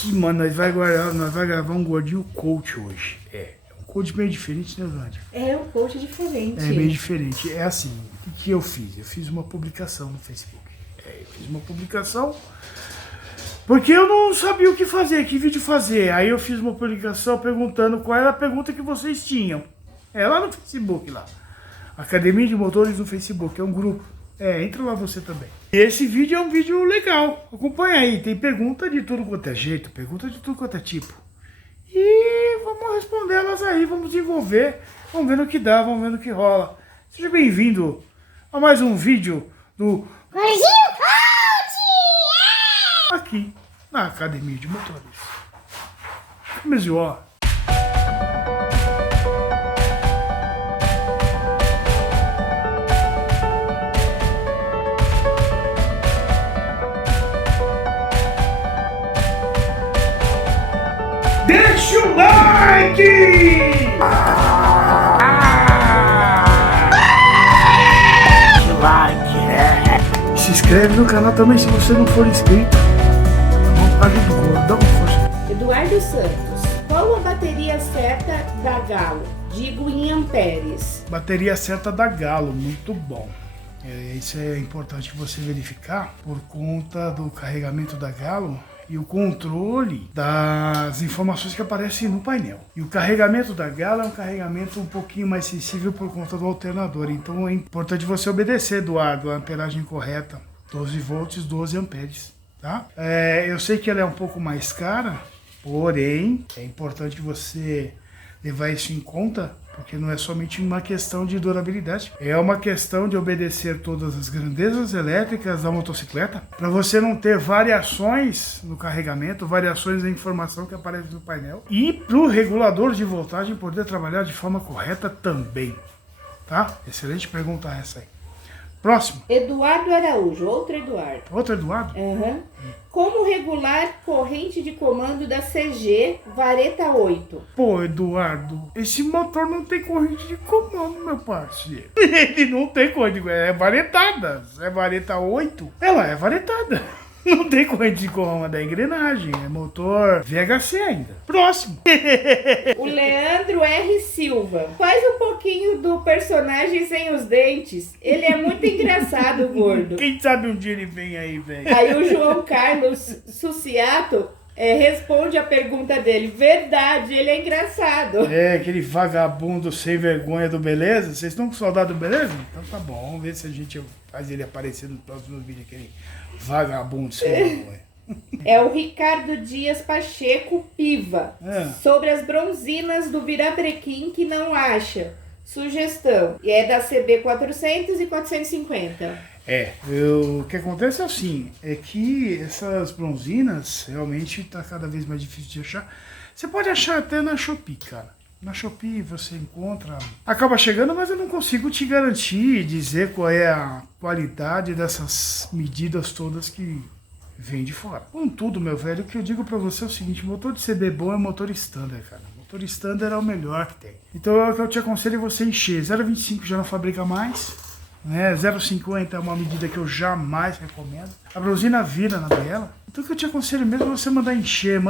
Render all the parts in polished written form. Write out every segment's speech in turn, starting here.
aqui, mano, nós vai gravar um gordinho coach hoje. É um coach meio diferente, né, Vândia? É um coach diferente. É meio diferente. É assim, o que eu fiz? Eu fiz uma publicação no Facebook. Eu fiz uma publicação porque eu não sabia o que fazer, que vídeo fazer. Aí eu fiz uma publicação perguntando qual era a pergunta que vocês tinham. É lá no Facebook, lá. Academia de Motores no Facebook, é um grupo. Entra lá você também. E esse vídeo é um vídeo legal. Acompanha aí, tem pergunta de tudo quanto é jeito, pergunta de tudo quanto é tipo. E vamos responder elas aí, vamos desenvolver, vamos ver no que dá, vamos ver no que rola. Seja bem-vindo a mais um vídeo do Gordinho Coach! aqui na Academia de Motores. Vamos lá. Deixa o like! Deixa o like! Se inscreve no canal também se você não for inscrito. Ajuda o gordo, dá uma força. Eduardo Santos, qual a bateria certa da Galo? Digo em amperes. Bateria certa da Galo, muito bom. Isso é importante você verificar por conta do carregamento da Galo e o controle das informações que aparecem no painel. E o carregamento da Galo é um carregamento um pouquinho mais sensível por conta do alternador. Então é importante você obedecer, Eduardo, a amperagem correta. 12 volts, 12 amperes. Tá? Eu sei que ela é um pouco mais cara, porém é importante você levar isso em conta, porque não é somente uma questão de durabilidade, é uma questão de obedecer todas as grandezas elétricas da motocicleta, para você não ter variações no carregamento, variações da informação que aparece no painel, e para o regulador de voltagem poder trabalhar de forma correta também. Tá? Excelente pergunta essa aí. Próximo. Eduardo Araújo, outro Eduardo. Outro Eduardo? Uhum. Como regular corrente de comando da CG Vareta 8? Pô, Eduardo, esse motor não tem corrente de comando, meu parceiro. Ele não tem corrente de comando, é varetada. É vareta 8, ela é varetada. Não tem corrente de comando, é engrenagem, é motor VHC ainda. Próximo. O Leandro R. Silva. Faz um pouquinho do personagem sem os dentes. Ele é muito engraçado, gordo. Quem sabe um dia ele vem aí, velho. Aí o João Carlos Suciato responde a pergunta dele. Verdade, ele é engraçado. Aquele vagabundo sem vergonha do Beleza. Vocês estão com saudade do Beleza? Então tá bom, vamos ver se a gente faz ele aparecer no próximo vídeo, aquele vagabundo sem vergonha. É o Ricardo Dias Pacheco Piva. Sobre as bronzinas do Virabrequim que não acha. Sugestão. E é da CB 400 e 450. O que acontece é assim, é que essas bronzinas realmente tá cada vez mais difícil de achar. Você pode achar até na Shopee, cara. Na Shopee você encontra... Acaba chegando, mas eu não consigo te garantir, dizer qual é a qualidade dessas medidas todas que vem de fora. Contudo, meu velho, o que eu digo pra você é o seguinte, motor de CB bom é motor standard, cara. Motor standard é o melhor que tem. Então o que eu te aconselho é você encher. 0,25 já não fabrica mais. 0,50 é uma medida que eu jamais recomendo. A bronzina vira na biela. Então o que eu te aconselho mesmo é você mandar encher.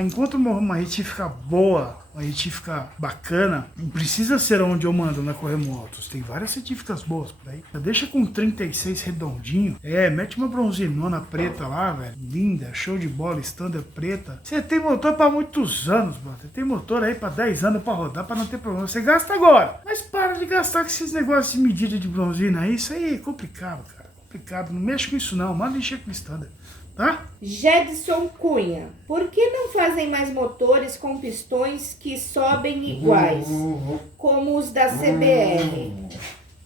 Encontra uma retífica boa, uma retífica bacana. Não precisa ser onde eu mando na Corremotos. Tem várias retíficas boas por aí. Deixa com 36 redondinho. Mete uma bronzinona preta lá, velho. Linda, show de bola, standard preta. Você tem motor para muitos anos, mano. Você tem motor aí para 10 anos para rodar, para não ter problema. Você gasta agora. Mas para de gastar com esses negócios de medida de bronzina aí. Isso aí é complicado, cara. Complicado. Não mexe com isso não. Manda encher com standard. Tá? Jedson Cunha. Por que não fazem mais motores com pistões que sobem iguais, como os da CBR,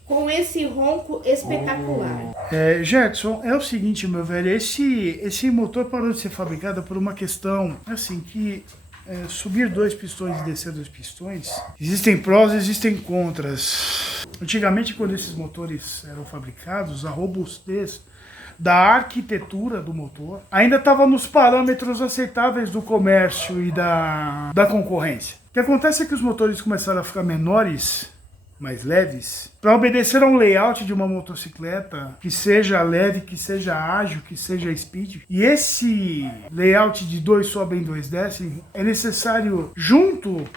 com esse ronco espetacular? Jedson, é o seguinte, meu velho, esse motor parou de ser fabricado por uma questão, assim, que subir 2 pistões e descer 2 pistões, existem prós e existem contras. Antigamente, quando esses motores eram fabricados, a robustez da arquitetura do motor ainda estava nos parâmetros aceitáveis do comércio e da concorrência. O que acontece é que os motores começaram a ficar menores, mais leves, para obedecer a um layout de uma motocicleta que seja leve, que seja ágil, que seja speed. E esse layout de 2 sobem, 2 descem, é necessário, junto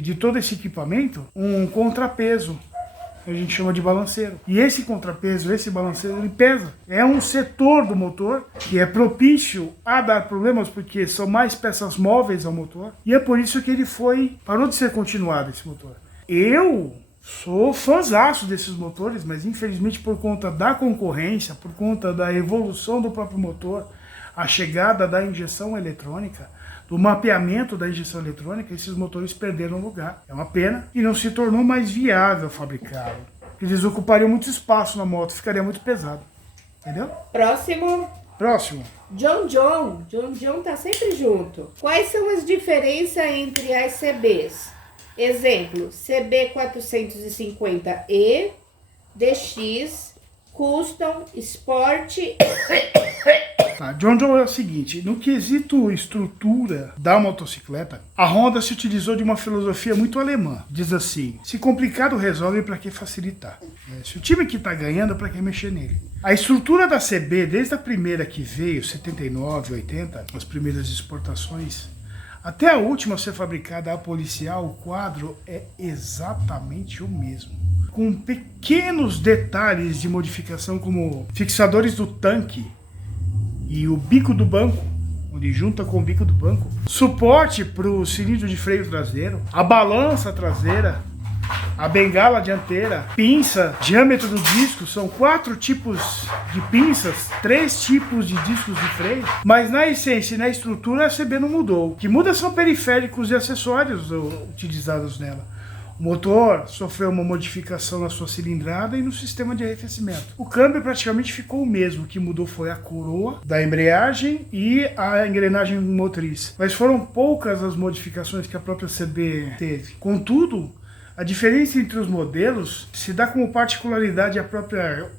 de todo esse equipamento, um contrapeso. A gente chama de balanceiro. E esse contrapeso, esse balanceiro, ele pesa. É um setor do motor que é propício a dar problemas porque são mais peças móveis ao motor. E é por isso que ele parou de ser continuado, esse motor. Eu sou fãzaço desses motores, mas infelizmente por conta da concorrência, por conta da evolução do próprio motor, a chegada da injeção eletrônica, do mapeamento da injeção eletrônica, esses motores perderam lugar. É uma pena e não se tornou mais viável fabricá-lo. Eles ocupariam muito espaço na moto, ficaria muito pesado. Entendeu? Próximo. John John tá sempre junto. Quais são as diferenças entre as CBs? Exemplo, CB450E, DX, Custom, Sport. Tá, John é o seguinte, no quesito estrutura da motocicleta, a Honda se utilizou de uma filosofia muito alemã. Diz assim, se complicado resolve, para que facilitar? Se o time que tá ganhando, para que mexer nele? A estrutura da CB, desde a primeira que veio, 79, 80, as primeiras exportações, até a última a ser fabricada, a policial, o quadro é exatamente o mesmo. Com pequenos detalhes de modificação, como fixadores do tanque e o bico do banco, onde junta com o bico do banco, suporte para o cilindro de freio traseiro, a balança traseira, a bengala dianteira, pinça, diâmetro do disco, são 4 tipos de pinças, 3 tipos de discos de freio, mas na essência e na estrutura a CB não mudou. O que muda são periféricos e acessórios utilizados nela. O motor sofreu uma modificação na sua cilindrada e no sistema de arrefecimento. O câmbio praticamente ficou o mesmo, o que mudou foi a coroa da embreagem e a engrenagem motriz. Mas foram poucas as modificações que a própria CB teve. Contudo, a diferença entre os modelos se dá como particularidade o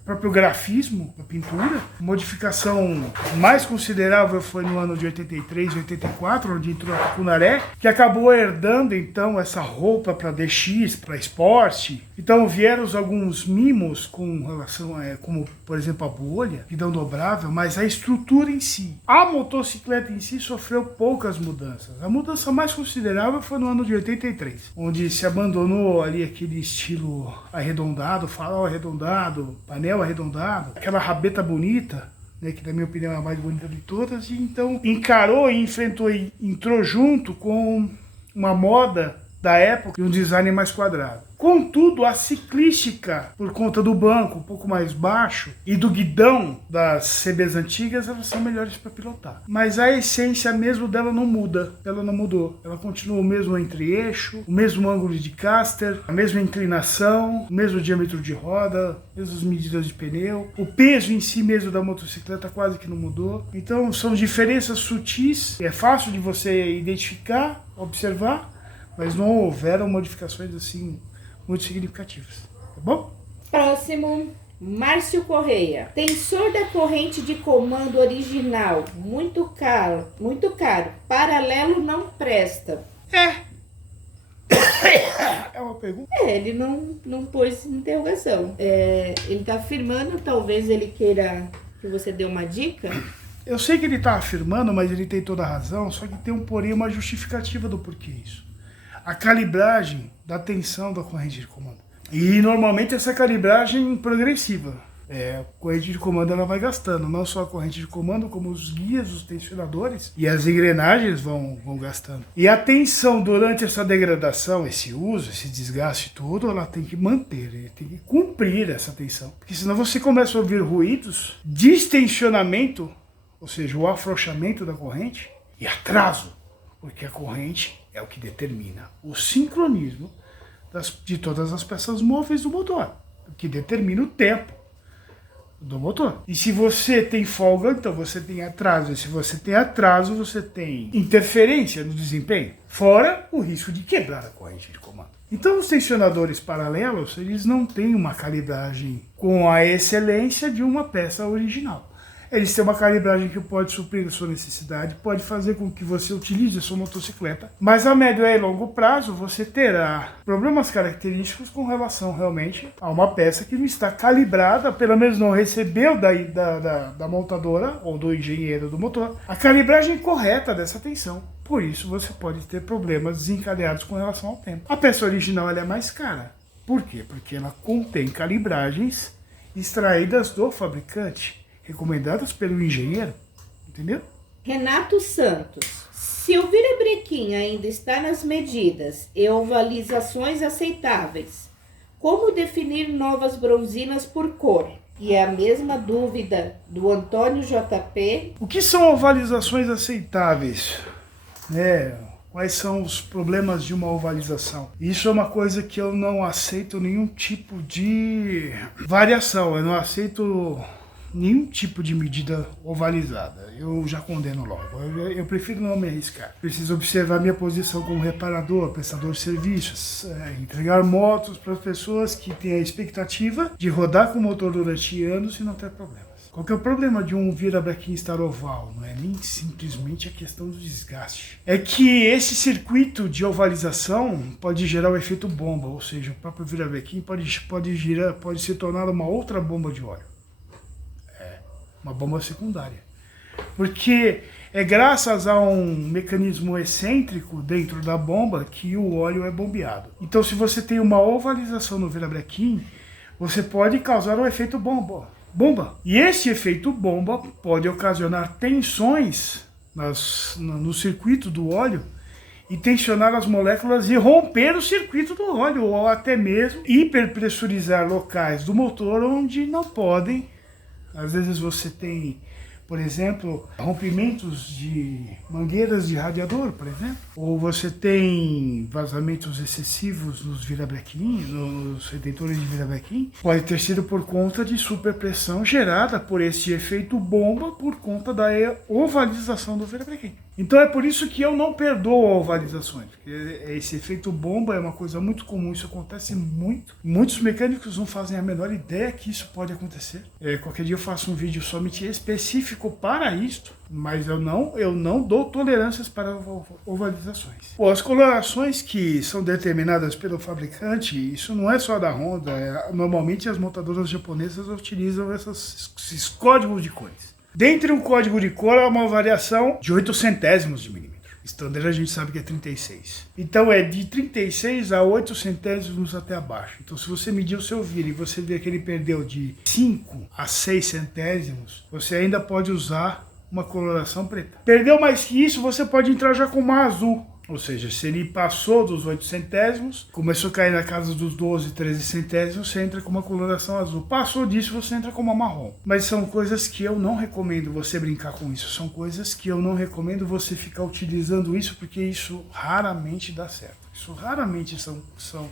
próprio grafismo da pintura. A modificação mais considerável foi no ano de 83 e 84, onde entrou a Tucunaré, que acabou herdando então essa roupa para DX, para Sport. Então vieram alguns mimos com relação como por exemplo a bolha, guidão dobrável, mas a estrutura em si. A motocicleta em si sofreu poucas mudanças. A mudança mais considerável foi no ano de 83, onde se abandonou ali aquele estilo arredondado, farol arredondado, painel arredondado, aquela rabeta bonita, né, que na minha opinião é a mais bonita de todas, e então encarou e enfrentou e entrou junto com uma moda da época e um design mais quadrado. Contudo, a ciclística, por conta do banco um pouco mais baixo e do guidão das CBs antigas, elas são melhores para pilotar. Mas a essência mesmo dela não muda, ela não mudou. Ela continua o mesmo entre-eixo, o mesmo ângulo de caster, a mesma inclinação, o mesmo diâmetro de roda, mesmas medidas de pneu. O peso em si mesmo da motocicleta quase que não mudou. Então são diferenças sutis, é fácil de você identificar, observar, mas não houveram modificações assim muito significativas, tá bom? Próximo, Márcio Correia. Tensor da corrente de comando original, muito caro. Paralelo não presta. É uma pergunta? Ele não pôs interrogação. Ele tá afirmando, talvez ele queira que você dê uma dica. Eu sei que ele está afirmando, mas ele tem toda a razão, só que tem um porém, uma justificativa do porquê isso. A calibragem da tensão da corrente de comando. E normalmente essa calibragem progressiva. A corrente de comando ela vai gastando, não só a corrente de comando, como os guias, os tensionadores e as engrenagens vão gastando. E a tensão durante essa degradação, esse uso, esse desgaste todo, ela tem que manter, tem que cumprir essa tensão. Porque senão você começa a ouvir ruídos, distensionamento, ou seja, o afrouxamento da corrente e atraso, porque a corrente é o que determina o sincronismo de todas as peças móveis do motor, o que determina o tempo do motor. E se você tem folga, então você tem atraso. E se você tem atraso, você tem interferência no desempenho, fora o risco de quebrar a corrente de comando. Então os tensionadores paralelos, eles não têm uma calibragem com a excelência de uma peça original. Eles têm uma calibragem que pode suprir a sua necessidade, pode fazer com que você utilize a sua motocicleta, mas a médio e longo prazo você terá problemas característicos com relação realmente a uma peça que não está calibrada, pelo menos não recebeu da montadora ou do engenheiro do motor a calibragem correta dessa tensão. Por isso você pode ter problemas desencadeados com relação ao tempo. A peça original ela é mais cara. Por quê? Porque ela contém calibragens extraídas do fabricante, recomendadas pelo engenheiro, entendeu? Renato Santos. Se o virabrequim ainda está nas medidas e ovalizações aceitáveis, como definir novas bronzinas por cor? E é a mesma dúvida do Antônio JP. O que são ovalizações aceitáveis? Quais são os problemas de uma ovalização? Isso é uma coisa que eu não aceito nenhum tipo de variação, eu não aceito nenhum tipo de medida ovalizada. Eu já condeno logo, eu prefiro não me arriscar. Preciso observar minha posição como reparador, prestador de serviços, entregar motos para as pessoas que têm a expectativa de rodar com o motor durante anos e não ter problemas. Qual que é o problema de um virabrequim estar oval? Não é nem simplesmente a questão do desgaste. É que esse circuito de ovalização pode gerar o efeito bomba, ou seja, o próprio virabrequim pode se tornar uma outra bomba de óleo. Uma bomba secundária. Porque é graças a um mecanismo excêntrico dentro da bomba que o óleo é bombeado. Então se você tem uma ovalização no virabrequim, você pode causar um efeito bomba. E esse efeito bomba pode ocasionar tensões no circuito do óleo e tensionar as moléculas e romper o circuito do óleo, ou até mesmo hiperpressurizar locais do motor onde não podem. Às vezes você tem, por exemplo, rompimentos de mangueiras de radiador, por exemplo. Ou você tem vazamentos excessivos nos virabrequim, nos retentores de virabrequim. Pode ter sido por conta de superpressão gerada por esse efeito bomba por conta da ovalização do virabrequim. Então é por isso que eu não perdoo ovalizações. Esse efeito bomba é uma coisa muito comum, isso acontece muito. Muitos mecânicos não fazem a menor ideia que isso pode acontecer. Qualquer dia eu faço um vídeo somente específico para isto, mas eu não dou tolerâncias para ovalizações. As colorações que são determinadas pelo fabricante, isso não é só da Honda, normalmente as montadoras japonesas utilizam esses códigos de cores. Dentre um código de cor há uma variação de 8 centésimos de milímetro. Standard a gente sabe que é 36. Então é de 36 a 8 centésimos até abaixo. Então se você medir o seu vira e você vê que ele perdeu de 5 a 6 centésimos, você ainda pode usar uma coloração preta. Perdeu mais que isso, você pode entrar já com uma azul. Ou seja, se ele passou dos 8 centésimos, começou a cair na casa dos 12, 13 centésimos, você entra com uma coloração azul. Passou disso, você entra com uma marrom. Mas são coisas que eu não recomendo você brincar com isso. São coisas que eu não recomendo você ficar utilizando isso, porque isso raramente dá certo. Isso raramente são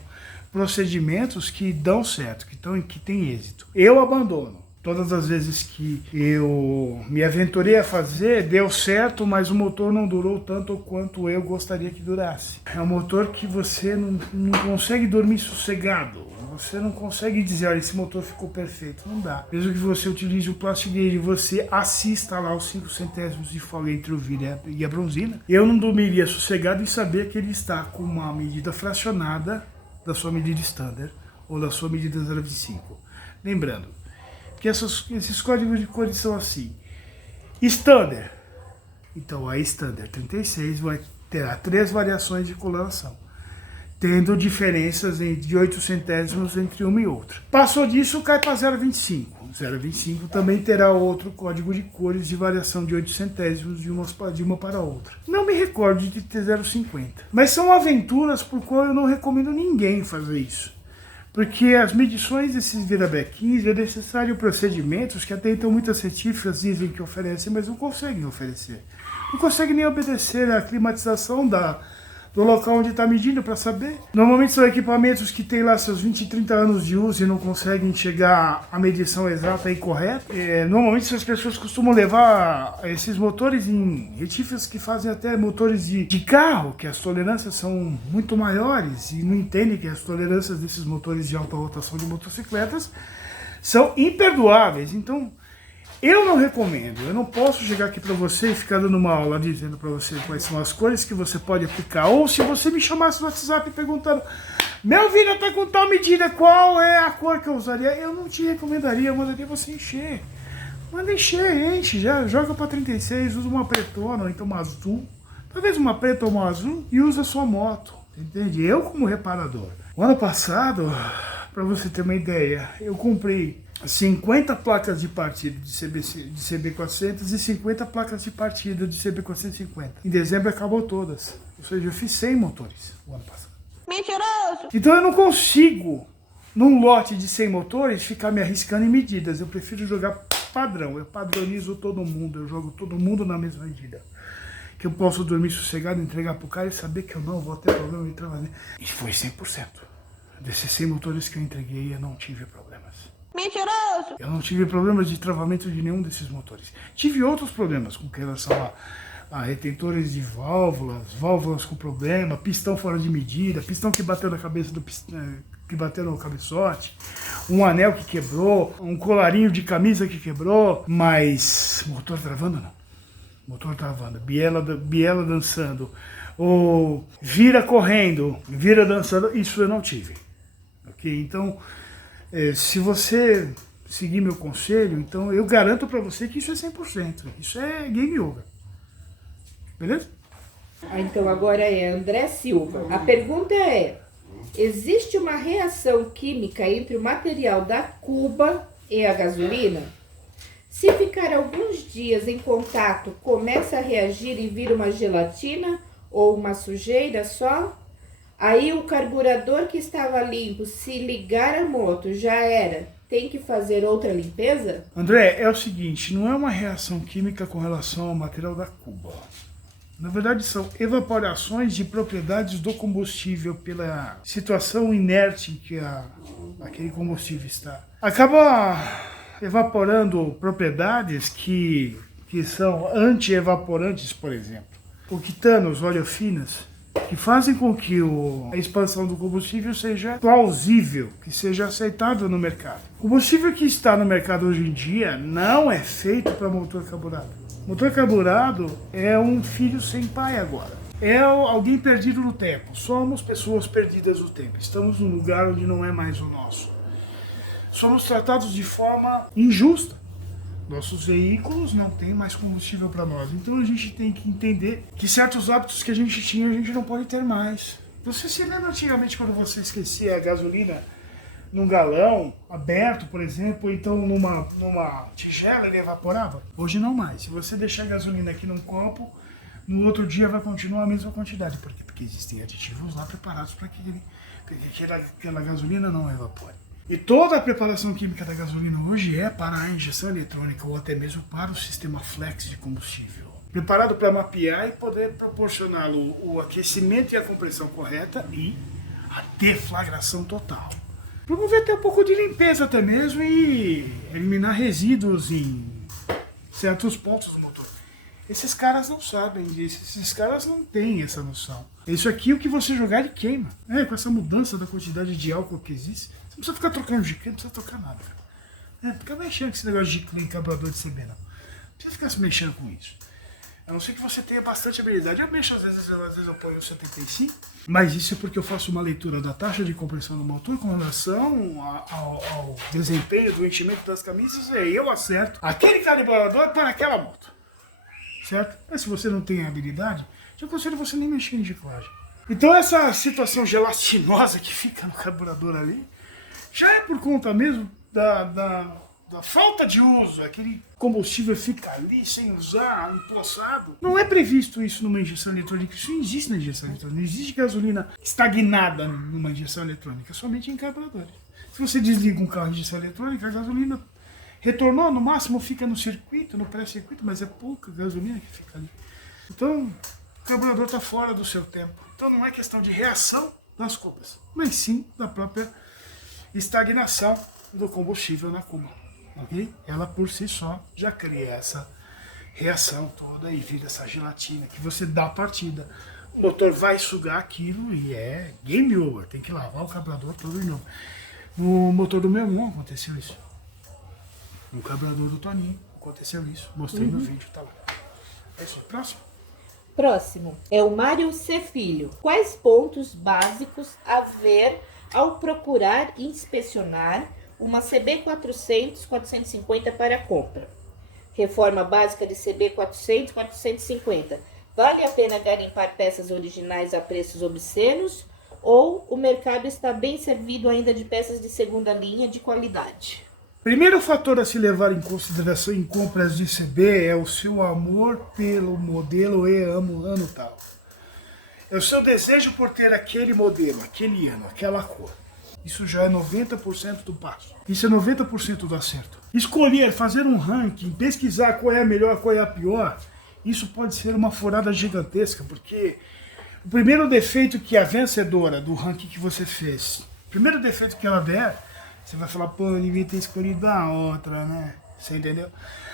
procedimentos que dão certo, que têm êxito. Eu abandono. Todas as vezes que eu me aventurei a fazer, deu certo, mas o motor não durou tanto quanto eu gostaria que durasse. É um motor que você não consegue dormir sossegado. Você não consegue dizer, olha, esse motor ficou perfeito. Não dá. Mesmo que você utilize o plastic gauge e você assista lá os 5 centésimos de folga entre o vira e a bronzina, eu não dormiria sossegado em saber que ele está com uma medida fracionada da sua medida standard ou da sua medida 0,25. Lembrando, que esses códigos de cores são assim. Standard. Então a Standard 36 terá 3 variações de coloração, tendo diferenças de 8 centésimos entre uma e outra. Passou disso, cai para 0,25. 0,25 também terá outro código de cores de variação de 8 centésimos de uma para outra. Não me recordo de ter 0,50. Mas são aventuras por qual eu não recomendo ninguém fazer isso. Porque as medições desses virabrequins é necessário procedimentos que até então muitas retíficas dizem que oferecem, mas não conseguem oferecer. Não conseguem nem obedecer à climatização do local onde está medindo para saber. Normalmente são equipamentos que têm lá seus 20, 30 anos de uso e não conseguem chegar à medição exata e correta. Normalmente as pessoas costumam levar esses motores em retíficas que fazem até motores de carro, que as tolerâncias são muito maiores e não entendem que as tolerâncias desses motores de alta rotação de motocicletas são imperdoáveis. Então, Eu não recomendo, eu não posso chegar aqui para você e ficar dando uma aula dizendo para você quais são as cores que você pode aplicar. Ou se você me chamasse no WhatsApp perguntando, meu filho tá com tal medida, qual é a cor que eu usaria? Eu não te recomendaria, eu mandaria você encher. Manda encher, enche, já joga para 36, usa uma pretona ou então uma azul. Talvez uma preta ou uma azul e usa sua moto, entende? Eu como reparador. O ano passado, para você ter uma ideia, eu comprei 50 placas de partida de CB400 e 50 placas de partida de CB450. Em dezembro acabou todas. Ou seja, eu fiz 100 motores o ano passado. Mentiroso! Então eu não consigo, num lote de 100 motores, ficar me arriscando em medidas. Eu prefiro jogar padrão. Eu padronizo todo mundo, eu jogo todo mundo na mesma medida. Que eu posso dormir sossegado, entregar pro cara e saber que eu não vou ter problema em trabalhar. E foi 100%. Desses 100 motores que eu entreguei, eu não tive problemas. Mentiroso! Eu não tive problemas de travamento de nenhum desses motores. Tive outros problemas com relação a retentores de válvulas, válvulas com problema, pistão fora de medida, pistão que bateu na cabeça do que bateu no cabeçote, um anel que quebrou, um colarinho de camisa que quebrou, mas motor travando não. Motor travando, biela dançando, ou vira correndo, vira dançando, isso eu não tive. Ok? Então, se você seguir meu conselho, então eu garanto para você que isso é 100%. Isso é game over. Beleza? Então agora é André Silva. A pergunta é: existe uma reação química entre o material da cuba e a gasolina? Se ficar alguns dias em contato, começa a reagir e vira uma gelatina ou uma sujeira só? Aí o carburador que estava limpo, se ligar a moto, já era. Tem que fazer outra limpeza? André, é o seguinte, não é uma reação química com relação ao material da cuba. Na verdade, são evaporações de propriedades do combustível pela situação inerte em que aquele combustível está. Acaba evaporando propriedades que são anti-evaporantes, por exemplo. Octanos, oleofinas, que fazem com que a expansão do combustível seja plausível, que seja aceitável no mercado. O combustível que está no mercado hoje em dia não é feito para motor carburado. Motor carburado é um filho sem pai agora. É alguém perdido no tempo. Somos pessoas perdidas no tempo. Estamos num lugar onde não é mais o nosso. Somos tratados de forma injusta. Nossos veículos não têm mais combustível para nós. Então a gente tem que entender que certos hábitos que a gente tinha, a gente não pode ter mais. Você se lembra antigamente quando você esquecia a gasolina num galão aberto, por exemplo, ou então numa tigela ele evaporava? Hoje não mais. Se você deixar a gasolina aqui num copo, no outro dia vai continuar a mesma quantidade. Por quê? Porque existem aditivos lá preparados para que aquela gasolina não evapore. E toda a preparação química da gasolina hoje é para a injeção eletrônica ou até mesmo para o sistema flex de combustível. Preparado para mapear e poder proporcionar o aquecimento e a compressão correta e a deflagração total. Promover até um pouco de limpeza até mesmo e eliminar resíduos em certos pontos do motor. Esses caras não sabem disso, esses caras não têm essa noção. Isso aqui, o que você jogar, ele queima. Com essa mudança da quantidade de álcool que existe, você não precisa ficar trocando de clima, não precisa trocar nada, cara. Fica mexendo com esse negócio de clima, carburador de CB, não. Não precisa ficar se mexendo com isso. A não ser que você tenha bastante habilidade. Eu mexo, às vezes eu ponho o 75, mas isso é porque eu faço uma leitura da taxa de compressão do motor com relação ao desempenho do enchimento das camisas, e aí eu acerto aquele calibrador para aquela moto. Certo? Mas se você não tem habilidade, eu aconselho você nem mexer em reciclagem. Então essa situação gelatinosa que fica no carburador ali, já é por conta mesmo da falta de uso. Aquele combustível fica ali sem usar, empoçado. Não é previsto isso numa injeção eletrônica. Isso não existe na injeção eletrônica. Não existe gasolina estagnada numa injeção eletrônica, somente em carburadores. Se você desliga um carro de injeção eletrônica, a gasolina retornou, no máximo fica no circuito, no pré-circuito, mas é pouca gasolina que fica ali. Então, o carburador está fora do seu tempo. Então não é questão de reação das cubas, mas sim da própria estagnação do combustível na cuba. Okay? Ela por si só já cria essa reação toda e vira essa gelatina que você dá a partida. O motor vai sugar aquilo e é game over. Tem que lavar o carburador todo de novo. No motor do meu irmão aconteceu isso. No carburador do Toninho. Aconteceu isso, mostrei no vídeo, tá lá. É isso, próximo. Próximo é o Mário C. Filho. Quais pontos básicos a ver ao procurar e inspecionar uma CB400, 450 para compra? Reforma básica de CB400, 450. Vale a pena garimpar peças originais a preços obscenos ou o mercado está bem servido ainda de peças de segunda linha de qualidade? Primeiro fator a se levar em consideração em compras de CB é o seu amor pelo modelo e ano tal. É o seu desejo por ter aquele modelo, aquele ano, aquela cor. Isso já é 90% do passo. Isso é 90% do acerto. Escolher, fazer um ranking, pesquisar qual é a melhor, qual é a pior, isso pode ser uma furada gigantesca, porque o primeiro defeito que a vencedora do ranking que você fez, o primeiro defeito que ela der, você vai falar, pô, eu devia ter escolhido a outra, né? Você entendeu?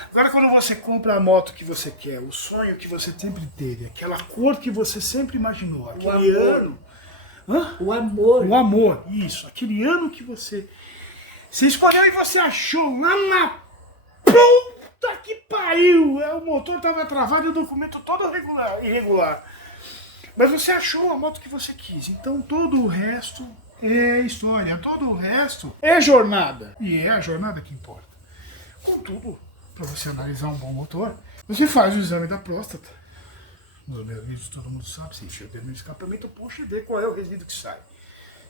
Agora, quando você compra a moto que você quer, o sonho que você sempre teve, aquela cor que você sempre imaginou, aquele ano... Hã? O amor. O amor, isso. Aquele ano que você escolheu e você achou lá na puta que pariu. O motor tava travado e o documento todo irregular. Mas você achou a moto que você quis. Então todo o resto é história. Todo o resto é jornada. E é a jornada que importa. Contudo, para você analisar um bom motor, você faz o exame da próstata. Nos meus vídeos todo mundo sabe, se encher o dedo no escapamento, puxa e vê qual é o resíduo que sai.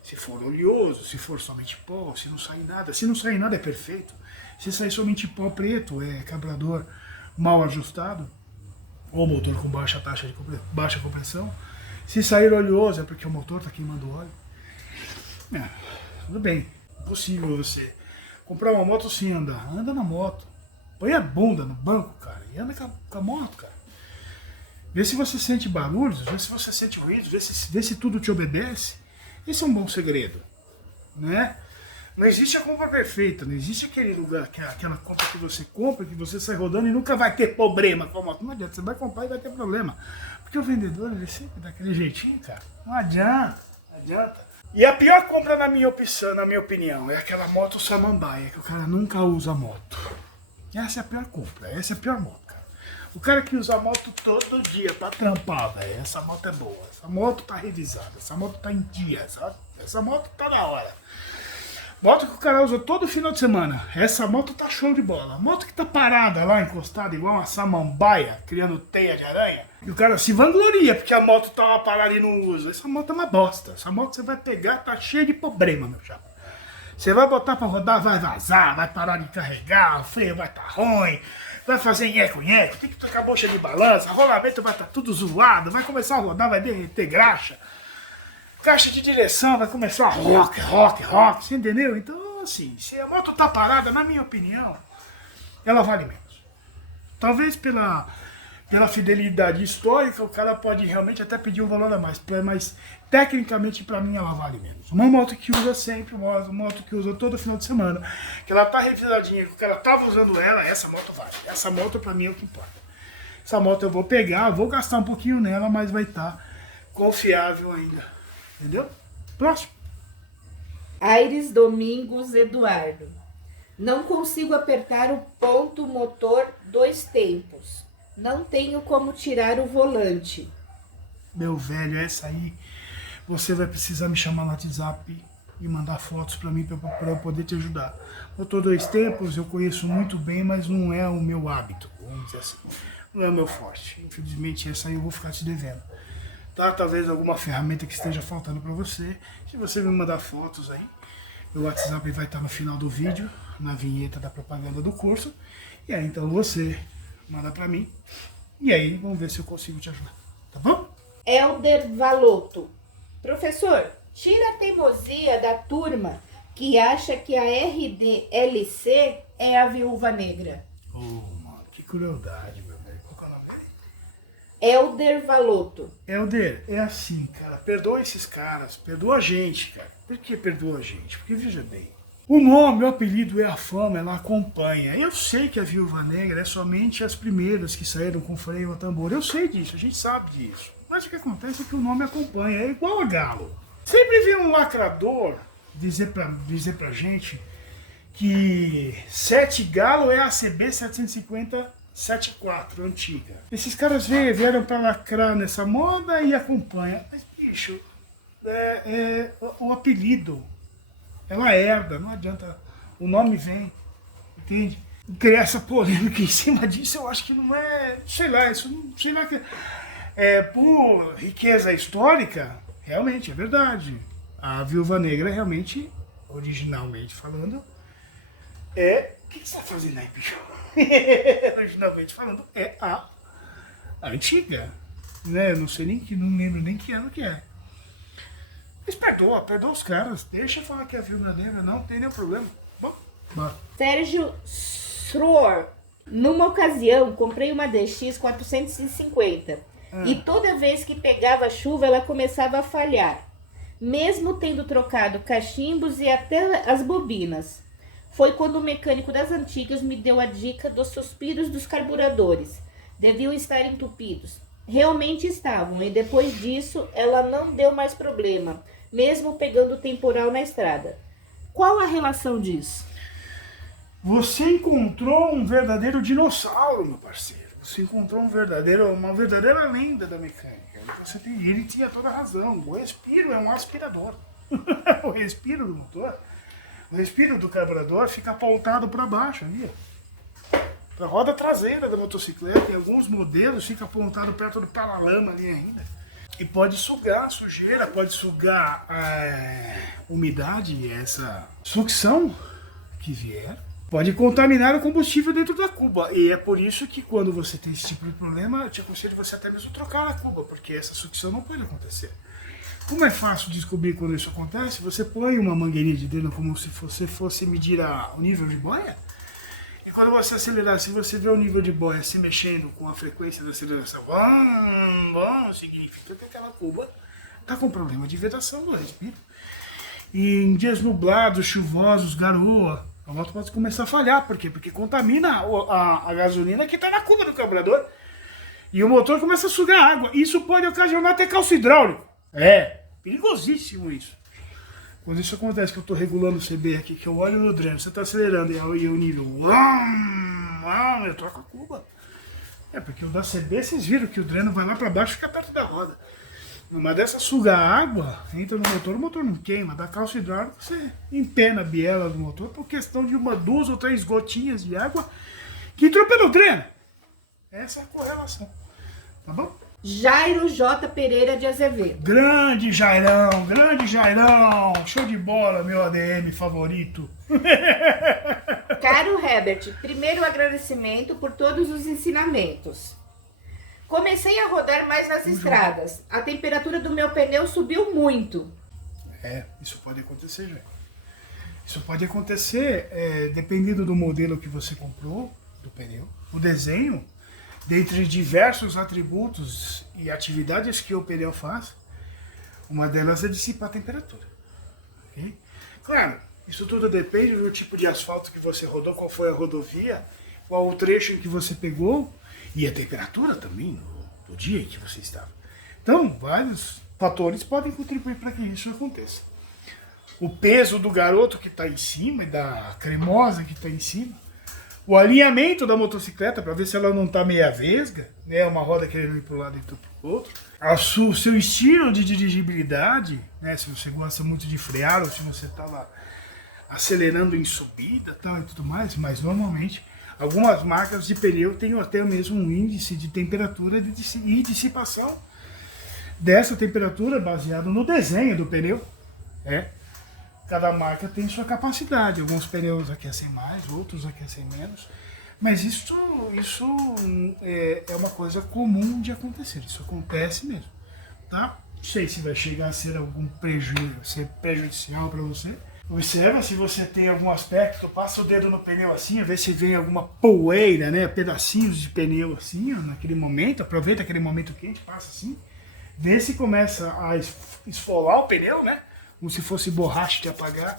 Se for oleoso, se for somente pó, se não sair nada. Se não sair nada é perfeito. Se sair somente pó preto, é carburador mal ajustado, ou motor com baixa taxa de baixa compressão. Se sair oleoso é porque o motor está queimando óleo. Tudo bem, impossível você comprar uma moto sem andar. Anda na moto. Põe a bunda no banco, cara, e anda com a moto, cara. Vê se você sente barulhos, vê se você sente ruídos, vê se tudo te obedece. Esse é um bom segredo, né? Não existe a compra perfeita, não existe aquele lugar, aquela compra que você compra, que você sai rodando e nunca vai ter problema com a moto. Não adianta, você vai comprar e vai ter problema. Porque o vendedor, ele sempre dá aquele jeitinho, cara. Não adianta, não adianta. E a pior compra, na minha opinião, é aquela moto samambaia, que o cara nunca usa a moto. Essa é a pior compra, essa é a pior moto. O cara que usa a moto todo dia pra trampar, velho, essa moto é boa, essa moto tá revisada, essa moto tá em dia, sabe? Essa moto tá na hora. Moto que o cara usa todo final de semana, essa moto tá show de bola. Moto que tá parada lá, encostada, igual uma samambaia, criando teia de aranha, e o cara se vangloria porque a moto tá lá parada e não usa. Essa moto é uma bosta, essa moto você vai pegar, tá cheia de problema, meu chapa. Você vai botar pra rodar, vai vazar, vai parar de carregar, o freio vai tá ruim, vai fazer nheco-nheco, tem que trocar bucha de balança, rolamento vai estar tudo zoado, vai começar a rodar, vai derreter graxa, caixa de direção vai começar a rock, você entendeu? Então, assim, se a moto tá parada, na minha opinião, ela vale menos. Talvez pela fidelidade histórica, o cara pode realmente até pedir um valor a mais, mas tecnicamente pra mim ela vale menos. Uma moto que usa sempre, uma moto que usa todo final de semana, que ela tá revisadinha, que o cara tava usando ela, essa moto vale. Essa moto pra mim é o que importa. Essa moto eu vou pegar, vou gastar um pouquinho nela, mas vai estar confiável ainda. Entendeu? Próximo. Aires Domingos Eduardo. Não consigo apertar o ponto motor 2 tempos. Não tenho como tirar o volante. Meu velho, essa aí você vai precisar me chamar no WhatsApp e mandar fotos para mim para eu poder te ajudar. Motor 2 tempos eu conheço muito bem, mas não é o meu hábito, vamos dizer assim. Não é o meu forte. Infelizmente essa aí eu vou ficar te devendo. Tá? Talvez alguma ferramenta que esteja faltando para você. Se você me mandar fotos aí, meu WhatsApp vai estar no final do vídeo, na vinheta da propaganda do curso. E aí então você manda para mim. E aí vamos ver se eu consigo te ajudar. Tá bom? Elder Valotto. Professor, tira a teimosia da turma que acha que a RDLC é a Viúva Negra. Oh, mano, que crueldade, meu velho. Qual que é o nome dele? Elder Valotto. Elder, é assim, cara. Perdoa esses caras. Perdoa a gente, cara. Por que perdoa a gente? Porque, veja bem, o nome, o apelido é a fama, ela acompanha. Eu sei que a Viúva Negra é somente as primeiras que saíram com freio a tambor. Eu sei disso, a gente sabe disso. Mas o que acontece é que o nome acompanha, é igual a galo. Sempre vem um lacrador dizer pra gente que 7 galo é a CB 750-74, antiga. Esses caras vieram para lacrar nessa moda e acompanham. Mas, bicho, o apelido, ela herda, não adianta, o nome vem, entende? Criar essa polêmica em cima disso, eu acho que não é, sei lá, isso não, sei lá, por riqueza histórica, realmente, é verdade. A Viúva Negra realmente, originalmente falando, o que você está fazendo aí, bicho? Originalmente falando, é a antiga, né? Eu não sei nem que, não lembro nem que ano que é. Mas perdoa os caras, deixa eu falar que é a Viúva Negra, não tem nenhum problema. Bom, Sérgio Sroor. Numa ocasião, comprei uma DX 450 e toda vez que pegava chuva, ela começava a falhar, mesmo tendo trocado cachimbos e até as bobinas. Foi quando o mecânico das antigas me deu a dica dos suspiros dos carburadores. Deviam estar entupidos. Realmente estavam, e depois disso ela não deu mais problema, mesmo pegando temporal na estrada. Qual a relação disso? você encontrou um verdadeiro dinossauro, meu parceiro. Você encontrou uma verdadeira lenda da mecânica. Ele tinha toda a razão. O respiro é um aspirador. O respiro do motor, o respiro do carburador fica apontado para baixo ali. Para a roda traseira da motocicleta, em alguns modelos fica apontado perto do paralama ali ainda. E pode sugar a sujeira, pode sugar a umidade, essa sucção que vier. Pode contaminar o combustível dentro da cuba. E é por isso que quando você tem esse tipo de problema, eu te aconselho você até mesmo trocar a cuba, porque essa sucção não pode acontecer. Como é fácil descobrir quando isso acontece? Você põe uma mangueirinha de dedo como se você fosse medir o nível de boia. E quando você acelerar, se você vê o nível de boia se mexendo com a frequência da aceleração, significa que aquela cuba está com problema de vedação do respiro. E em dias nublados, chuvosos, garoa, a moto pode começar a falhar. Por quê? Porque contamina a gasolina que está na cuba do carburador. E o motor começa a sugar água. Isso pode ocasionar até calço hidráulico. É perigosíssimo isso. Quando isso acontece, que eu estou regulando o CB aqui, que eu olho no dreno, você está acelerando e o nível... eu troco a cuba. Porque o da CB, vocês viram que o dreno vai lá para baixo e fica perto da roda. Numa dessa suga água, entra no motor, o motor não queima, dá calço hidráulico, você empena a biela do motor por questão de 1, 2 ou 3 gotinhas de água que entrou pelo dreno. Essa é a correlação, tá bom? Jairo J. Pereira de Azevedo. Grande Jairão, show de bola, meu ADM favorito. Caro Herbert, primeiro agradecimento por todos os ensinamentos. Comecei a rodar mais nas estradas. A temperatura do meu pneu subiu muito. Isso pode acontecer, já. Isso pode acontecer dependendo do modelo que você comprou, do pneu. O desenho, dentre diversos atributos e atividades que o pneu faz, uma delas é dissipar a temperatura. Okay? Claro, isso tudo depende do tipo de asfalto que você rodou, qual foi a rodovia, qual o trecho que você pegou, e a temperatura também, do dia em que você estava. Então, vários fatores podem contribuir para que isso aconteça. O peso do garoto que está em cima e da cremosa que está em cima. O alinhamento da motocicleta, para ver se ela não está meia vesga, né? Uma roda querendo ir para um lado e para o outro. O seu estilo de dirigibilidade, né? Se você gosta muito de frear ou se você estava acelerando em subida tal, e tudo mais, mas normalmente algumas marcas de pneu têm até mesmo um índice de temperatura e dissipação dessa temperatura baseado no desenho do pneu. Cada marca tem sua capacidade. Alguns pneus aquecem mais, outros aquecem menos. Mas isso é uma coisa comum de acontecer. Isso acontece mesmo. Tá? Não sei se vai chegar a ser algum prejudicial para você. Observa se você tem algum aspecto, passa o dedo no pneu assim, vê se vem alguma poeira, né? Pedacinhos de pneu assim, ó, naquele momento, aproveita aquele momento quente, passa assim, vê se começa a esfolar o pneu, né? Como se fosse borracha de apagar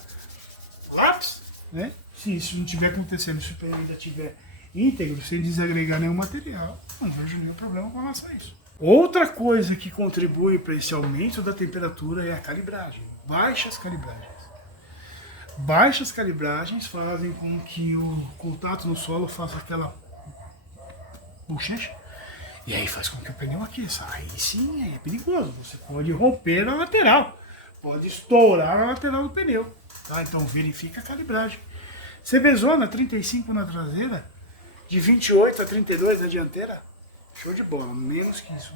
lápis, né? Se isso não estiver acontecendo, se o pneu ainda estiver íntegro, sem desagregar nenhum material, não vejo nenhum problema com relação a isso. Outra coisa que contribui para esse aumento da temperatura é a calibragem, baixas calibragens. baixas calibragens fazem com que o contato no solo faça aquela bochecha. E aí faz com que o pneu aqueça. Aí sim é perigoso. Você pode romper na lateral. Pode estourar na lateral do pneu. Tá? Então verifica a calibragem. CBzona 35 na traseira, de 28 a 32 na dianteira. Show de bola. Menos que isso,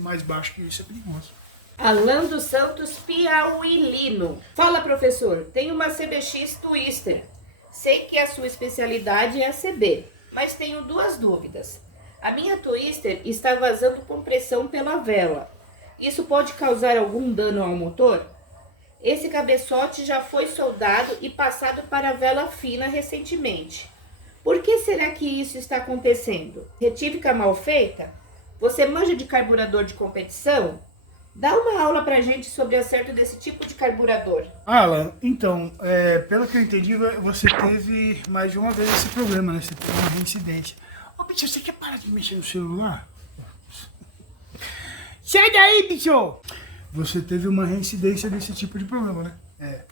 mais baixo que isso é perigoso. Alan dos Santos Piauilino. Fala, professor. Tenho uma CBX Twister. Sei que a sua especialidade é a CB, mas tenho duas dúvidas. A minha Twister está vazando compressão pela vela. Isso pode causar algum dano ao motor? Esse cabeçote já foi soldado e passado para a vela fina recentemente. Por que será que isso está acontecendo? Retífica mal feita? Você manja de carburador de competição? Dá uma aula pra gente sobre acerto desse tipo de carburador. Alan, então, pelo que eu entendi, você teve mais de uma vez esse problema, né? Você teve uma reincidência. Ô, bicho, você quer parar de mexer no celular? Sai daí, bicho! Você teve uma reincidência desse tipo de problema, né?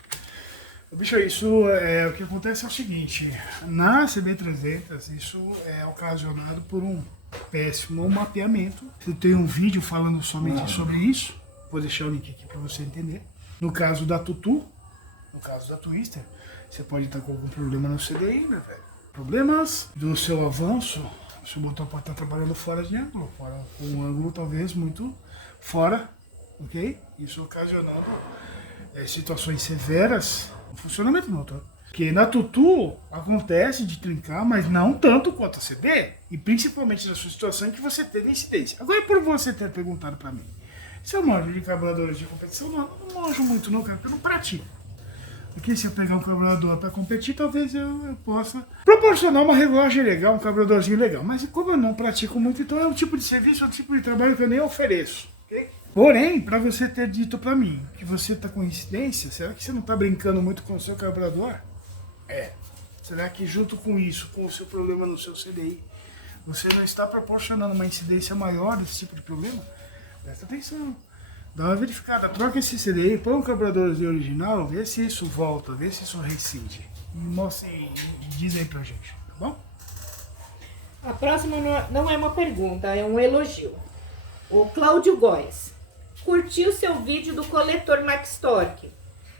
Bicho, isso o que acontece é o seguinte, na CB300 isso é ocasionado por um péssimo mapeamento. Eu tenho um vídeo falando somente sobre isso, vou deixar o link aqui para você entender. No caso da Tutu, no caso da Twister, você pode estar com algum problema no CDI, né, velho? Problemas do seu avanço, o seu motor pode estar trabalhando fora de ângulo, com um ângulo talvez muito fora, ok? Isso ocasionando situações severas no funcionamento do motor. Porque na Tutu acontece de trincar, mas não tanto quanto a CB, e principalmente na sua situação em que você teve incidência. Agora, por você ter perguntado para mim, se eu manjo de carburadores de competição, não manjo muito não, cara, porque eu não pratico. Porque se eu pegar um carburador para competir, talvez eu possa proporcionar uma regulagem legal, um carburadorzinho legal. Mas como eu não pratico muito, então é um tipo de serviço, é um tipo de trabalho que eu nem ofereço. Okay? Porém, para você ter dito para mim que você está com incidência, será que você não está brincando muito com o seu carburador? Será que junto com isso, com o seu problema no seu CDI, você não está proporcionando uma incidência maior desse tipo de problema? Presta atenção. Dá uma verificada, troca esse CDI, põe um carburadorzinho original, vê se isso volta, vê se isso rescinde. E mostra e diz aí pra gente, tá bom? A próxima não é uma pergunta, é um elogio. O Cláudio Góes. Curti o seu vídeo do coletor Max Torque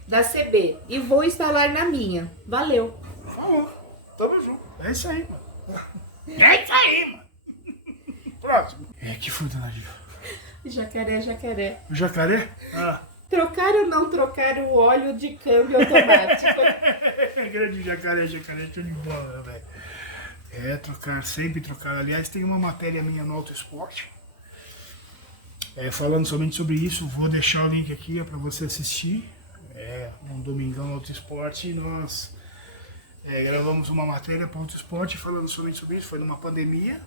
da CB e vou instalar na minha. Valeu. Falou. Tamo junto. É isso aí, mano. É isso aí, mano. Próximo. Que fruta, Nadia? Jacaré. O jacaré? Trocar ou não trocar o óleo de câmbio automático? Grande jacaré, show de bola, velho. Sempre trocar. Aliás, tem uma matéria minha no Auto Esporte. Falando somente sobre isso, vou deixar o link aqui para você assistir. Um domingão no Auto Esporte, nós gravamos uma matéria para o Auto Esporte falando somente sobre isso. Foi numa pandemia.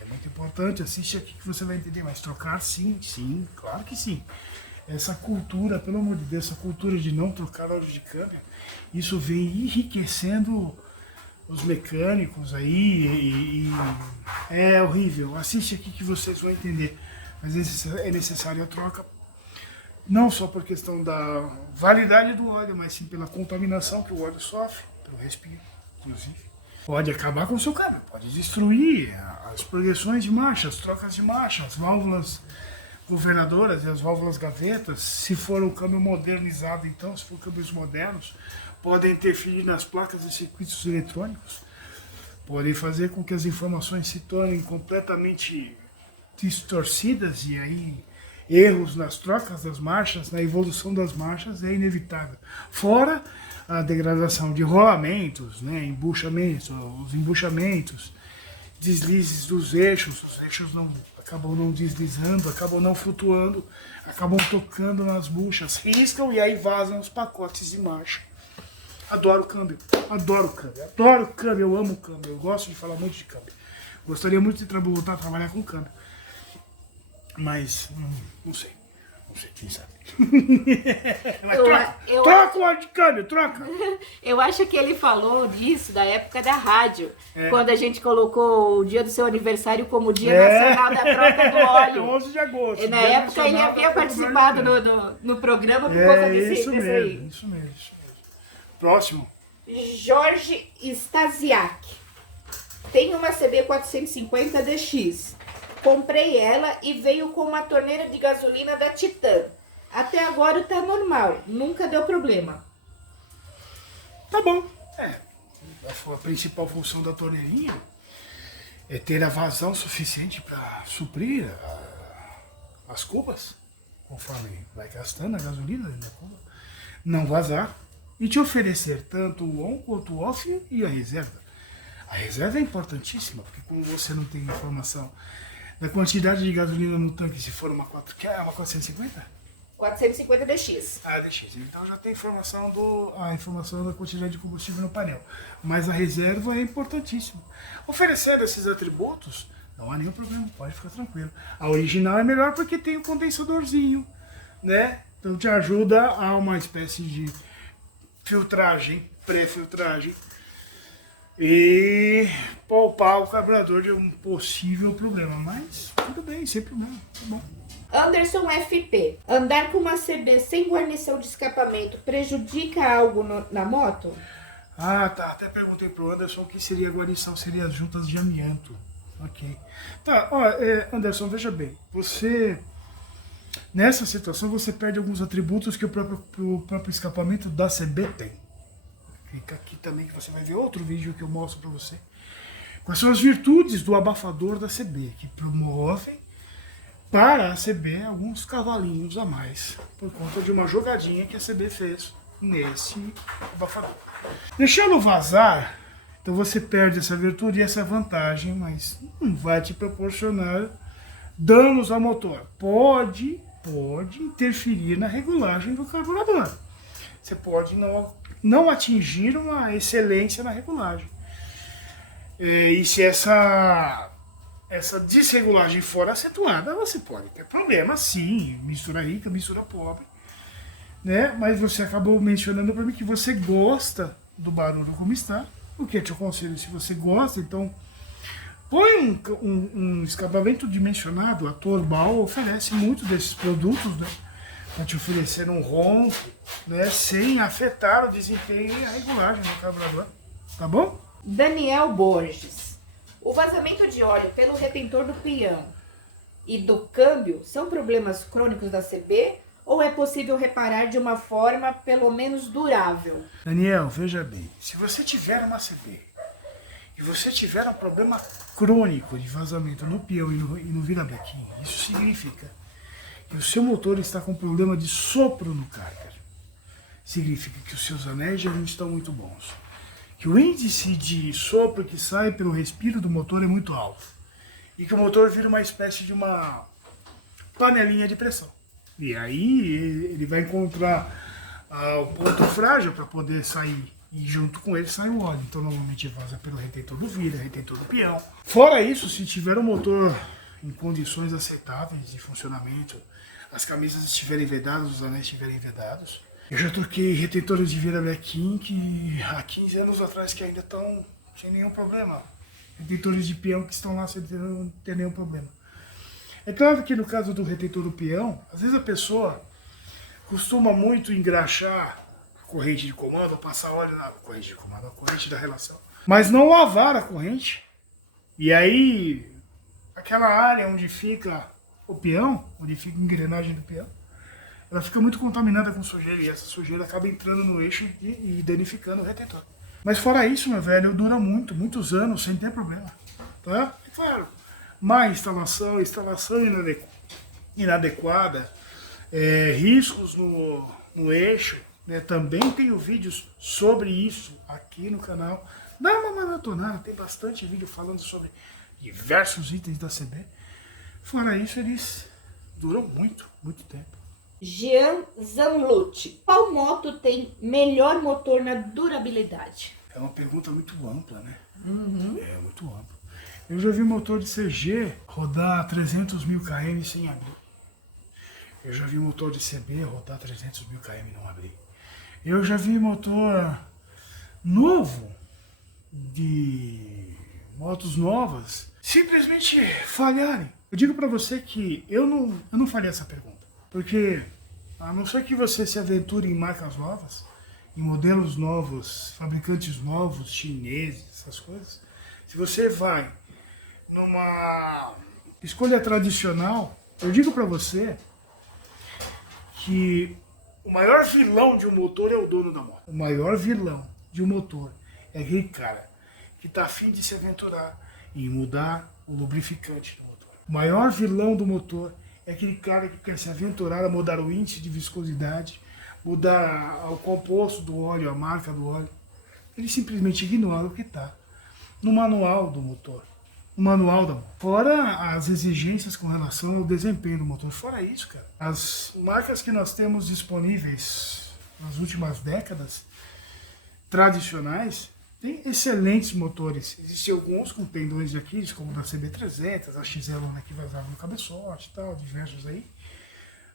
É muito importante, assiste aqui que você vai entender. Mas trocar sim, claro que sim. Essa cultura, pelo amor de Deus, essa cultura de não trocar óleo de câmbio, isso vem enriquecendo os mecânicos aí e é horrível. Assiste aqui que vocês vão entender. Mas é necessário a troca, não só por questão da validade do óleo, mas sim pela contaminação que o óleo sofre, pelo respiro, inclusive. Pode acabar com o seu câmbio, pode destruir as projeções de marcha, as trocas de marcha, as válvulas governadoras e as válvulas gavetas. Se for um câmbio modernizado, então, se for câmbios modernos, podem interferir nas placas e circuitos eletrônicos, podem fazer com que as informações se tornem completamente distorcidas e aí erros nas trocas das marchas, na evolução das marchas é inevitável. Fora a degradação de rolamentos, embuchamentos, os embuchamentos, deslizes dos eixos, os eixos acabam não deslizando, acabam não flutuando, acabam tocando nas buchas, riscam e aí vazam os pacotes de marcha. Adoro câmbio, eu amo câmbio, eu gosto de falar muito de câmbio. Gostaria muito de voltar a trabalhar com câmbio, mas não sei, quem sabe. Mas troca o óleo de câmbio, troca. Eu acho que ele falou disso da época da rádio, quando a gente colocou o dia do seu aniversário como dia nacional da troca do óleo. 11 de agosto. E na época ele havia participado no programa por conta desse aí. Isso mesmo. Próximo. Jorge Stasiak. Tenho uma CB 450 DX. Comprei ela e veio com uma torneira de gasolina da Titan. Até agora tá normal, nunca deu problema. Tá bom. A principal função da torneirinha é ter a vazão suficiente para suprir as cubas, conforme vai gastando a gasolina dentro da cuba, não vazar e te oferecer tanto o on quanto o off e a reserva. A reserva é importantíssima, porque como você não tem informação da quantidade de gasolina no tanque, se for uma 450? 450 DX. Ah, DX. Então já tem a informação da quantidade de combustível no painel. Mas a reserva é importantíssima. Oferecendo esses atributos, não há nenhum problema, pode ficar tranquilo. A original é melhor porque tem o condensadorzinho, né? Então te ajuda a uma espécie de filtragem, pré-filtragem, e poupar o carburador de um possível problema. Mas tudo bem, sem problema, tá bom. Anderson FP. Andar com uma CB sem guarnição de escapamento prejudica algo na moto? Ah, tá. Até perguntei pro Anderson o que seria guarnição, seria as juntas de amianto. Ok. Tá, ó, Anderson, veja bem. Você, nessa situação, você perde alguns atributos que o próprio escapamento da CB tem. Fica aqui também que você vai ver outro vídeo que eu mostro pra você. Quais são as virtudes do abafador da CB, que promovem para a CB alguns cavalinhos a mais, por conta de uma jogadinha que a CB fez nesse abafador. Deixando vazar, então você perde essa virtude e essa vantagem, mas não vai te proporcionar danos ao motor. Pode interferir na regulagem do carburador. Você pode não atingir uma excelência na regulagem. E se essa desregulagem for acentuada, você pode ter problema, sim, mistura rica, mistura pobre, né? Mas você acabou mencionando para mim que você gosta do barulho como está, o que eu te aconselho, se você gosta, então põe um escapamento dimensionado. A Torbal oferece muito desses produtos, né? Para te oferecer um ronco, né? Sem afetar o desempenho e a regulagem do carburador, tá bom? Daniel Borges. O vazamento de óleo pelo retentor do peão e do câmbio são problemas crônicos da CB ou é possível reparar de uma forma pelo menos durável? Daniel, veja bem, se você tiver uma CB e você tiver um problema crônico de vazamento no peão e no virabrequim, isso significa que o seu motor está com problema de sopro no cárter. Significa que os seus anéis já não estão muito bons. Que o índice de sopro que sai pelo respiro do motor é muito alto. E que o motor vira uma espécie de uma panelinha de pressão. E aí ele vai encontrar o ponto frágil para poder sair. E junto com ele sai o óleo. Então normalmente vaza pelo retentor do vidro, retentor do peão. Fora isso, se tiver um motor em condições aceitáveis de funcionamento, as camisas estiverem vedadas, os anéis estiverem vedados. Eu já troquei retentores de virabrequim que há 15 anos atrás que ainda estão sem nenhum problema. Retentores de peão que estão lá sem ter nenhum problema. É claro que no caso do retentor do peão, às vezes a pessoa costuma muito engraxar a corrente de comando, ou passar óleo na corrente de comando, a corrente da relação, mas não lavar a corrente. E aí, aquela área onde fica o peão, onde fica a engrenagem do peão, ela fica muito contaminada com sujeira e essa sujeira acaba entrando no eixo e danificando o retentor. Mas fora isso, meu velho, dura muitos anos sem ter problema, tá? É claro, má instalação inadequada, riscos no eixo, né? Também tenho vídeos sobre isso aqui no canal. Dá uma maratonada, tem bastante vídeo falando sobre diversos itens da CB. Fora isso, eles duram muito tempo. Jean Zanlucci. Qual moto tem melhor motor na durabilidade? É uma pergunta muito ampla, né? É muito ampla. Eu já vi motor de CG rodar 300 mil km sem abrir. Eu já vi motor de CB rodar 300 mil km e não abrir. Eu já vi motor novo, de motos novas, simplesmente falharem. Eu digo pra você que eu não faria essa pergunta. Porque, a não ser que você se aventure em marcas novas, em modelos novos, fabricantes novos, chineses, essas coisas, se você vai numa escolha tradicional, eu digo para você que o maior vilão de um motor é o dono da moto. O maior vilão de um motor é aquele cara que está afim de se aventurar em mudar o lubrificante do motor. O maior vilão do motor é aquele cara que quer se aventurar a mudar o índice de viscosidade, mudar o composto do óleo, a marca do óleo. Ele simplesmente ignora o que está no manual do motor. O manual da moto. Fora as exigências com relação ao desempenho do motor. Fora isso, cara, as marcas que nós temos disponíveis nas últimas décadas, tradicionais, tem excelentes motores. Existem alguns com tendões de Aquiles, como da CB300, a XL que vazava no cabeçote e tal, diversos aí.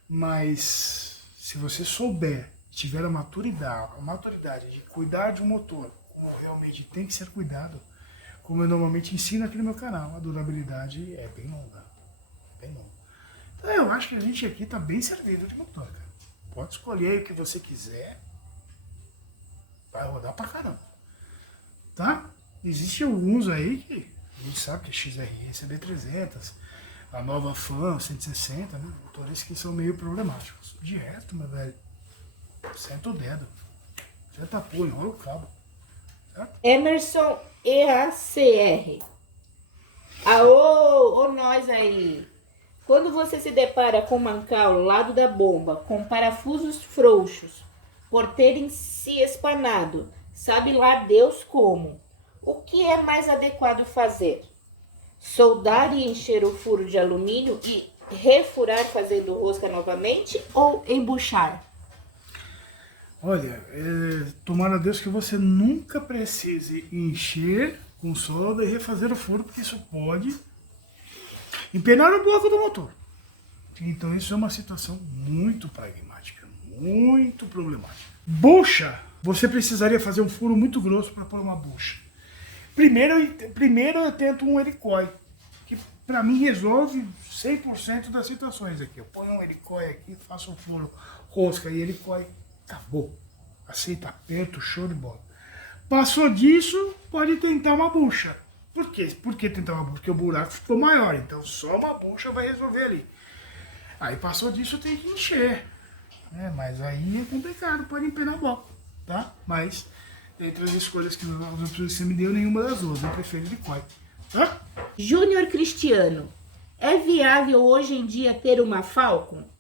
Mas se você souber, tiver a maturidade de cuidar de um motor, como realmente tem que ser cuidado, como eu normalmente ensino aqui no meu canal, a durabilidade é bem longa. Bem longa. Então eu acho que a gente aqui está bem servido de motor, cara. Pode escolher o que você quiser. Vai rodar pra caramba. Tá? Existem alguns aí que a gente sabe que é XRE, CB300, a nova Fan 160, né? Motores que são meio problemáticos. De resto, meu velho, senta o dedo. Senta a pô, enrola o cabo. Certo? Emerson EACR. Aô, ô nós aí. Quando você se depara com um mancal ao lado da bomba, com parafusos frouxos, por terem se espanado, sabe lá Deus como, o que é mais adequado fazer? Soldar e encher o furo de alumínio e refurar fazendo rosca novamente ou embuchar? Olha, tomara a Deus que você nunca precise encher com solda e refazer o furo, porque isso pode empenar o bloco do motor. Então isso é uma situação muito pragmática, muito problemática. Bucha, você precisaria fazer um furo muito grosso para pôr uma bucha. Primeiro eu tento um helicói, que para mim resolve 100% das situações aqui. Eu ponho um helicói aqui, faço um furo, rosca e helicói. Acabou. Aceita aperto, show de bola. Passou disso, pode tentar uma bucha. Por quê? Por que tentar uma bucha? Porque o buraco ficou maior, então só uma bucha vai resolver ali. Aí passou disso, tem que encher. Mas aí é complicado, pode empenar o bloco, tá? Mas, dentre as escolhas que você me deu, nenhuma das duas. Eu prefiro helicói, tá? Júnior Cristiano, é viável hoje em dia ter uma Falcon?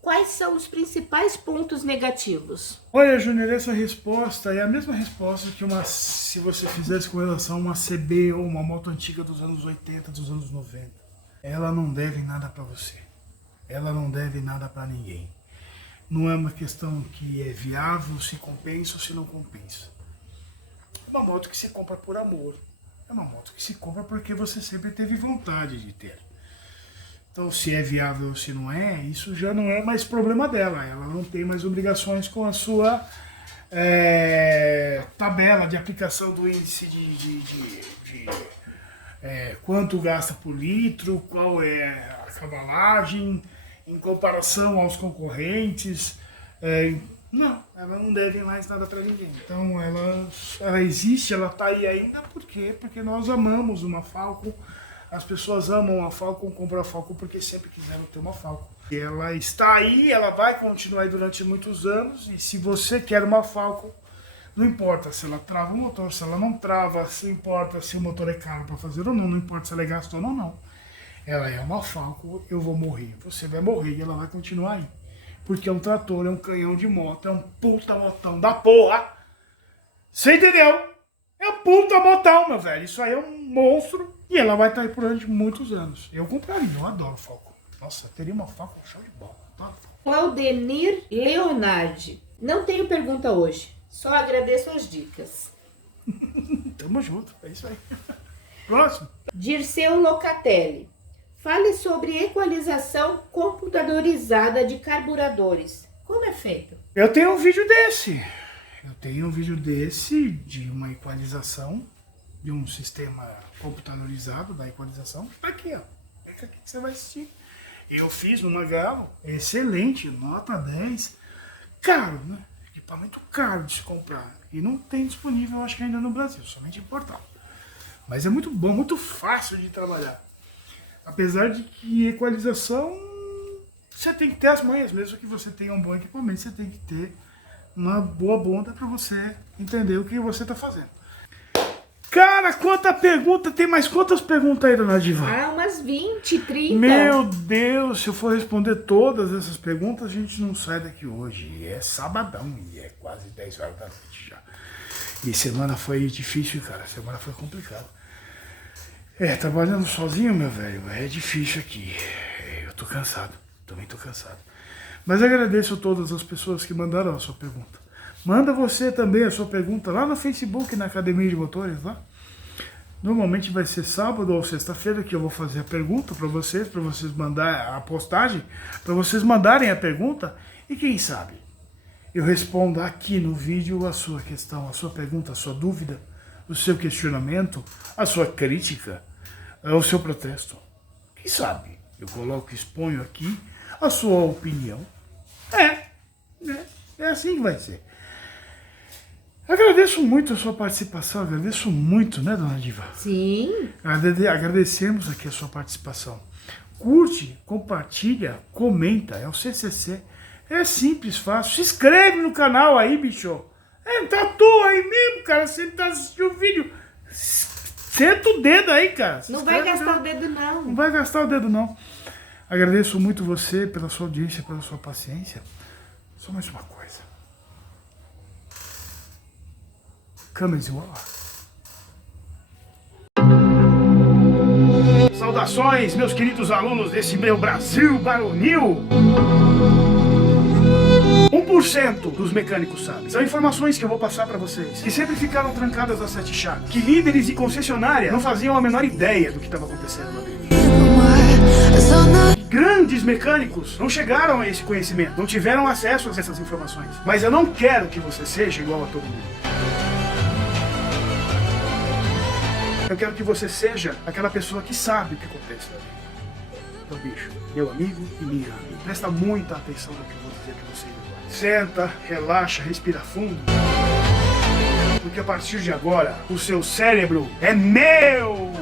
Quais são os principais pontos negativos? Olha, Júnior, essa resposta é a mesma resposta que se você fizesse com relação a uma CB ou uma moto antiga dos anos 80, dos anos 90. Ela não deve nada para você. Ela não deve nada para ninguém. Não é uma questão que é viável, se compensa ou se não compensa. É uma moto que se compra por amor. É uma moto que se compra porque você sempre teve vontade de ter. Então, se é viável ou se não é, isso já não é mais problema dela. Ela não tem mais obrigações com a sua tabela de aplicação do índice de quanto gasta por litro, qual é a cavalagem, em comparação aos concorrentes. Não, ela não deve mais nada para ninguém. Então, ela existe, ela está aí ainda. Por quê? Porque nós amamos uma Falcon. As pessoas amam a Falcon, compram a Falcon porque sempre quiseram ter uma Falcon. E ela está aí, ela vai continuar aí durante muitos anos. E se você quer uma Falcon, não importa se ela trava o motor, se ela não trava, se importa se o motor é caro para fazer ou não, não importa se ela é gastona ou não. Ela é uma Falcon, eu vou morrer, você vai morrer e ela vai continuar aí. Porque é um trator, é um canhão de moto, é um puta motão da porra. Você entendeu? É um puta motão, meu velho. Isso aí é um monstro. E ela vai estar aí durante muitos anos. Eu compraria, eu adoro Falcon. Nossa, teria uma Falcon show de bola. Tá? Claudenir Leonardi. Não tenho pergunta hoje. Só agradeço as dicas. Tamo junto, é isso aí. Próximo. Dirceu Locatelli. Fale sobre equalização computadorizada de carburadores. Como é feito? Eu tenho um vídeo desse. De uma equalização, de um sistema computadorizado da equalização. Tá aqui, ó. Fica aqui que você vai assistir. Eu fiz numa Galo, excelente, nota 10. Caro, né? equipamento caro de se comprar. E não tem disponível, eu acho que ainda no Brasil, somente importado. Mas é muito bom, muito fácil de trabalhar. Apesar de que equalização, você tem que ter as manhas, mesmo que você tenha um bom equipamento, você tem que ter uma boa bonda para você entender o que você está fazendo. Cara, quanta pergunta, tem mais quantas perguntas aí, dona Diva? Ah, umas 20, 30. Meu Deus, se eu for responder todas essas perguntas, a gente não sai daqui hoje. E é sabadão, e é quase 10 horas da noite já. E semana foi difícil, cara, semana foi complicada. Trabalhando sozinho, meu velho, é difícil aqui. Eu tô cansado, também tô cansado. Mas agradeço a todas as pessoas que mandaram a sua pergunta. Manda você também a sua pergunta lá no Facebook, na Academia de Motores, lá. Normalmente vai ser sábado ou sexta-feira que eu vou fazer a pergunta para vocês mandar a postagem, para vocês mandarem a pergunta e quem sabe eu respondo aqui no vídeo a sua questão, a sua pergunta, a sua dúvida, o seu questionamento, a sua crítica, o seu protesto. Quem sabe eu coloco, exponho aqui a sua opinião. É assim que vai ser. Agradeço muito a sua participação, agradeço muito, né, dona Diva? Sim. Agradecemos aqui a sua participação. Curte, compartilha, comenta, é o CCC. É simples, fácil. Se inscreve no canal aí, bicho. Tá à toa aí mesmo, cara. Você tá assistindo o vídeo. Senta o dedo aí, cara. Não vai gastar o dedo, não. Não vai gastar o dedo, não. Agradeço muito você pela sua audiência, pela sua paciência. Só mais uma coisa. Come as you are. Saudações, meus queridos alunos desse meu Brasil baronil. 1% dos mecânicos sabem. São informações que eu vou passar para vocês, que sempre ficaram trancadas às 7 chaves, que líderes e concessionária não faziam a menor ideia do que estava acontecendo lá dentro. Grandes mecânicos não chegaram a esse conhecimento, não tiveram acesso a essas informações. Mas eu não quero que você seja igual a todo mundo. Eu quero que você seja aquela pessoa que sabe o que acontece ali. Então, bicho, meu amigo e minha amiga, presta muita atenção no que eu vou dizer para você agora. Senta, relaxa, respira fundo. Porque a partir de agora, o seu cérebro é meu!